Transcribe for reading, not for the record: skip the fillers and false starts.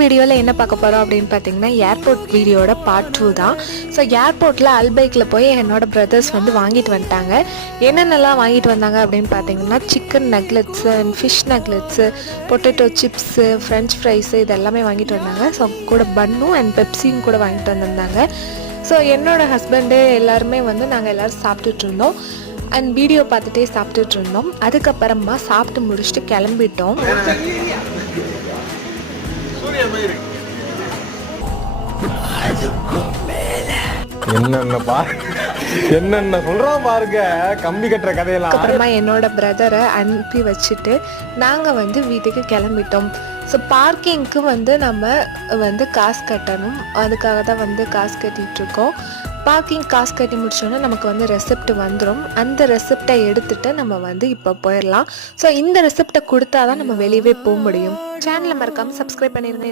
வீடியோவில் என்ன பார்க்க போகிறோம் அப்படின்னு பார்த்தீங்கன்னா ஏர்போர்ட் வீடியோட பார்ட் 2 தான். ஸோ ஏர்போர்ட்டில் அல்பைக்கில் போய் என்னோடய பிரதர்ஸ் வந்து வாங்கிட்டு வந்துட்டாங்க. என்னென்னலாம் வாங்கிட்டு வந்தாங்க அப்படின்னு பார்த்தீங்கன்னா chicken nuggets and fish nuggets, potato chips, french fries இது எல்லாமே வாங்கிட்டு வந்தாங்க. ஸோ கூட பன்னும் அண்ட் பெப்சியும் கூட வாங்கிட்டு வந்திருந்தாங்க. ஸோ என்னோடய ஹஸ்பண்டு எல்லாருமே வந்து நாங்கள் எல்லோரும் சாப்பிட்டுட்டு இருந்தோம் அண்ட் வீடியோ பார்த்துட்டே சாப்பிட்டுட்டு இருந்தோம். அதுக்கப்புறமா சாப்பிட்டு முடிச்சுட்டு கிளம்பிட்டோம். என்னென்ன சொல்றான் பாருங்க, கம்பி கட்டுற கதையெல்லாம். அப்புறமா என்னோட பிரதரை அனுப்பி வச்சுட்டு நாங்கள் வந்து வீட்டுக்கு கிளம்பிட்டோம். ஸோ பார்க்கிங்க்கு வந்து நம்ம வந்து காசு கட்டணும். அதுக்காக தான் வந்து காசு கட்டிகிட்ருக்கோம். பார்க்கிங் காசு கட்டி முடிச்சோன்னா நமக்கு வந்து ரெசிப்ட் வந்துடும். அந்த ரெசிப்டை எடுத்துகிட்டு நம்ம வந்து இப்போ போயிடலாம். ஸோ இந்த ரெசிப்டை கொடுத்தா தான் நம்ம வெளியவே போக முடியும். சேனலை மறக்காமல் சப்ஸ்கிரைப் பண்ணிடுங்க.